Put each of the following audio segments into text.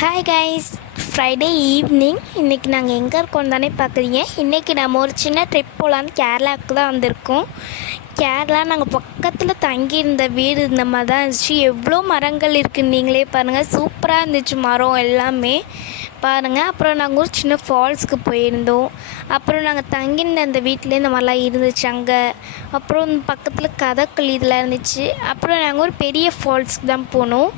Hi guys, Friday evening. இன்றைக்கி நாங்கள் எங்கே இருக்கோம் தானே பார்க்குறீங்க. இன்றைக்கி நம்ம ஒரு சின்ன ட்ரிப் போகலான்னு கேரளாவுக்கு தான் வந்திருக்கோம். கேரளா நாங்கள் பக்கத்தில் தங்கியிருந்த வீடு இந்த மாதிரி தான் இருந்துச்சு. எவ்வளோ மரங்கள் இருக்குதுன்னு நீங்களே பாருங்கள். சூப்பராக இருந்துச்சு மரம் எல்லாமே பாருங்கள். அப்புறம் நாங்கள் ஒரு சின்ன ஃபால்ஸுக்கு போயிருந்தோம். அப்புறம் நாங்கள் தங்கியிருந்த அந்த வீட்டிலே இந்த மாதிரிலாம் இருந்துச்சு அங்கே. அப்புறம் பக்கத்தில் கதக்களி இதெல்லாம் இருந்துச்சு. அப்புறம் நாங்கள் ஒரு பெரிய ஃபால்ஸுக்கு தான் போனோம்.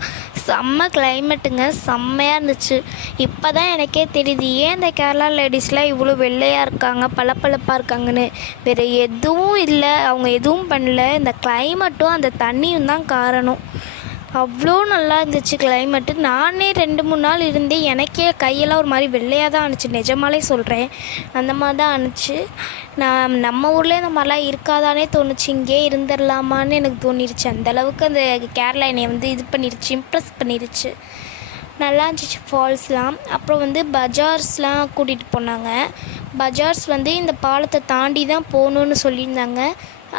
செம்ம கிளைமேட்டுங்க, செம்மையாக இருந்துச்சு. இப்போ தான் எனக்கே தெரியுது ஏன் இந்த கேரளா லேடிஸ்லாம் இவ்வளோ வெள்ளையாக இருக்காங்க, பளபளப்பாக இருக்காங்கன்னு. வேறு எதுவும் இல்லை, அவங்க எதுவும் பண்ணல. இந்த கிளைமேட்டும் அந்த தண்ணியும் தான் காரணம். அவ்வளோ நல்லா இருந்துச்சு கிளைமேட்டு. நானே 2-3 நாள் இருந்தேன். எனக்கே கையெல்லாம் ஒரு மாதிரி வெள்ளையாக தான் ஆணுச்சு, நிஜமாலே சொல்கிறேன். அந்த மாதிரி தான் ஆணுச்சு. நம்ம ஊரில் இந்த மாதிரிலாம் இருக்காதானே தோணுச்சு. இங்கே இருந்துடலாமான்னு எனக்கு தோணிருச்சு. அந்தளவுக்கு அந்த கேரளா என்னை இது பண்ணிருச்சு, இம்ப்ரெஸ் பண்ணிருச்சு. நல்லா இருந்துச்சு ஃபால்ஸ்லாம். அப்புறம் பஜார்ஸ்லாம் கூட்டிகிட்டு போனாங்க. பஜார்ஸ் இந்த பாலத்தை தாண்டி தான் போகணுன்னு சொல்லியிருந்தாங்க.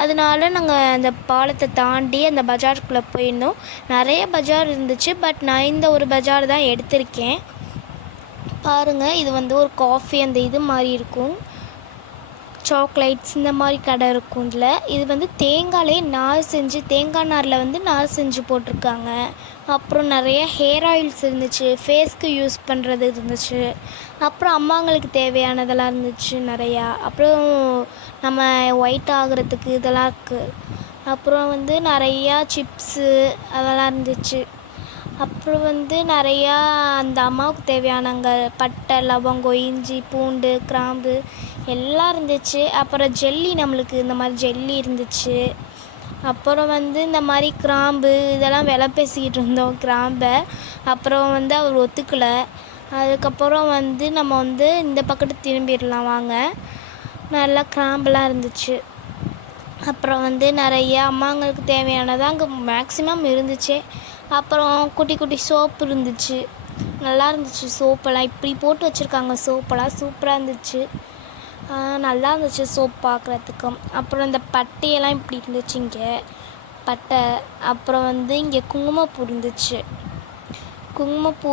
அதனால நாங்கள் அந்த பாலத்தை தாண்டி அந்த பஜாருக்குள்ளே போயிருந்தோம். நிறைய பஜார் இருந்துச்சு, பட் நான் இந்த ஒரு பஜார் தான் எடுத்திருக்கேன். பாருங்கள், இது ஒரு காஃபி அந்த இது மாதிரி இருக்கும், சாக்லேட்ஸ் இந்த மாதிரி கடை இருக்கும். இது தேங்காயிலே நார் செஞ்சு, தேங்காய் நாரில் நார் செஞ்சு போட்டிருக்காங்க. அப்புறம் நிறைய ஹேர் ஆயில்ஸ் இருந்துச்சு, ஃபேஸ்க்கு யூஸ் பண்ணுறது இருந்துச்சு. அப்புறம் அம்மாங்களுக்கு தேவையானதெல்லாம் இருந்துச்சு நிறையா. அப்புறம் நம்ம ஒயிட் ஆகிறதுக்கு இதெல்லாம் இருக்குது. அப்புறம் நிறையா சிப்ஸு அதெல்லாம் இருந்துச்சு. அப்புறம் நிறையா அந்த அம்மாவுக்கு தேவையானங்க பட்டை, லவங்கம், இஞ்சி, பூண்டு, கிராம்பு எல்லாம் இருந்துச்சு. அப்புறம் ஜெல்லி, நம்மளுக்கு இந்த மாதிரி ஜெல்லி இருந்துச்சு. அப்புறம் இந்த மாதிரி கிராம்பு இதெல்லாம் விலை பேசிக்கிட்டு இருந்தோம், கிராம்பை. அப்புறம் அவர் ஒத்துக்கலை. அதுக்கப்புறம் நம்ம இந்த பக்கத்து திரும்பிடலாம் வாங்க. நல்லா கிராம்பெலாம் இருந்துச்சு. அப்புறம் நிறையா அம்மாங்களுக்கு தேவையானதாக அங்கே மேக்ஸிமம் இருந்துச்சு. அப்புறம் குட்டி குட்டி சோப்பு இருந்துச்சு, நல்லா இருந்துச்சு. சோப்பெல்லாம் இப்படி போட்டு வச்சுருக்காங்க, சோப்பெல்லாம் சூப்பராக இருந்துச்சு, நல்லா இருந்துச்சு சோப் பார்க்குறதுக்கும். அப்புறம் இந்த பட்டையெல்லாம் இப்படி இருந்துச்சு இங்கே பட்டை. அப்புறம் இங்கே குங்குமப்பூ இருந்துச்சு. குங்குமப்பூ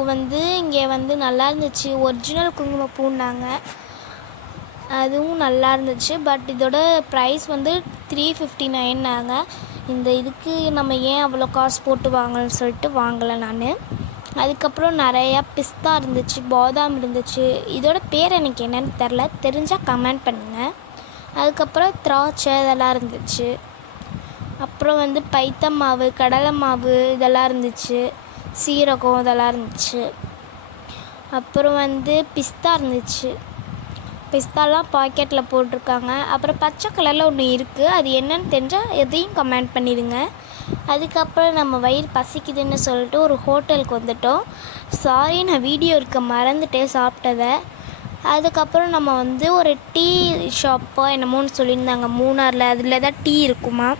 இங்கே நல்லா இருந்துச்சு. ஒரிஜினல் குங்குமப்பூன்னாங்க, அதுவும் நல்லா இருந்துச்சு. பட் இதோட ப்ரைஸ் 359நாங்க. இந்த இதுக்கு நம்ம ஏன் அவ்வளோ காசு போட்டு வாங்கணும்னு சொல்லிட்டு வாங்கலை நான். அதுக்கப்புறம் நிறையா பிஸ்தா இருந்துச்சு, பாதாம் இருந்துச்சு. இதோட பேர் எனக்கு என்னென்னு தெரில, தெரிஞ்சால் கமெண்ட் பண்ணுங்கள். அதுக்கப்புறம் திராட்சை இதெல்லாம் இருந்துச்சு. அப்புறம் பைத்தம் மாவு, கடலை மாவு இதெல்லாம் இருந்துச்சு. சீரகம் இதெல்லாம் இருந்துச்சு. அப்புறம் பிஸ்தா இருந்துச்சு. பிஸ்தாலாம் பாக்கெட்டில் போட்டிருக்காங்க. அப்புறம் பச்சை கலரில் ஒன்று இருக்குது, அது என்னன்னு தெரிஞ்சால் எதையும் கமெண்ட் பண்ணிடுங்க. அதுக்கப்புறம் நம்ம வயிறு பசிக்குதுன்னு சொல்லிட்டு ஒரு ஹோட்டலுக்கு வந்துட்டோம். சாரி, நான் வீடியோ இருக்க மறந்துட்டேன் சாப்பிட்டதை. அதுக்கப்புறம் நம்ம ஒரு டீ ஷாப்போ என்னமோன்னு சொல்லியிருந்தாங்க மூணாரில், அதில் தான் டீ இருக்குமா.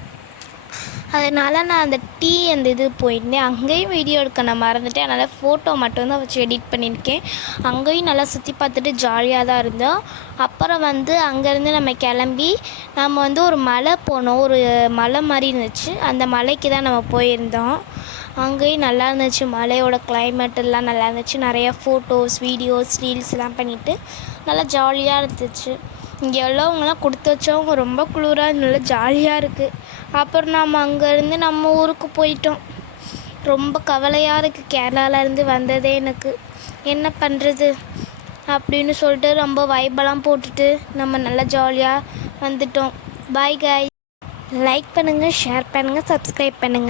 அதனால் நான் அந்த டீ இது போயிருந்தேன். அங்கேயும் வீடியோ எடுக்க நான் மறந்துட்டேன். அதனால் ஃபோட்டோ மட்டும்தான் வச்சு எடிட் பண்ணியிருக்கேன். அங்கேயும் நல்லா சுற்றி பார்த்துட்டு ஜாலியாக தான் இருந்தோம். அப்புறம் அங்கேருந்து நம்ம கிளம்பி நம்ம ஒரு மலை போனோம். ஒரு மலை மாதிரி இருந்துச்சு, அந்த மலைக்கு தான் நம்ம போயிருந்தோம். அங்கேயும் நல்லா இருந்துச்சு, மலையோட கிளைமேட் எல்லாம் நல்லா இருந்துச்சு. நிறையா ஃபோட்டோஸ், வீடியோஸ், ரீல்ஸ்லாம் பண்ணிவிட்டு நல்லா ஜாலியாக இருந்துச்சு. இங்கே உள்ளவங்கலாம் கொடுத்து வச்சவங்க ரொம்ப குளிராக நல்லா ஜாலியாக இருக்குது. அப்புறம் நம்ம அங்கேருந்து நம்ம ஊருக்கு போயிட்டோம். ரொம்ப கவலையாக இருக்குது, கேரளாவிலேருந்து வந்ததே எனக்கு. என்ன பண்ணுறது அப்படின்னு சொல்லிட்டு ரொம்ப வைபெல்லாம் போட்டுட்டு நம்ம நல்லா ஜாலியாக வந்துட்டோம். பாய் காய். லைக் பண்ணுங்கள், ஷேர் பண்ணுங்கள், சப்ஸ்கிரைப் பண்ணுங்கள்.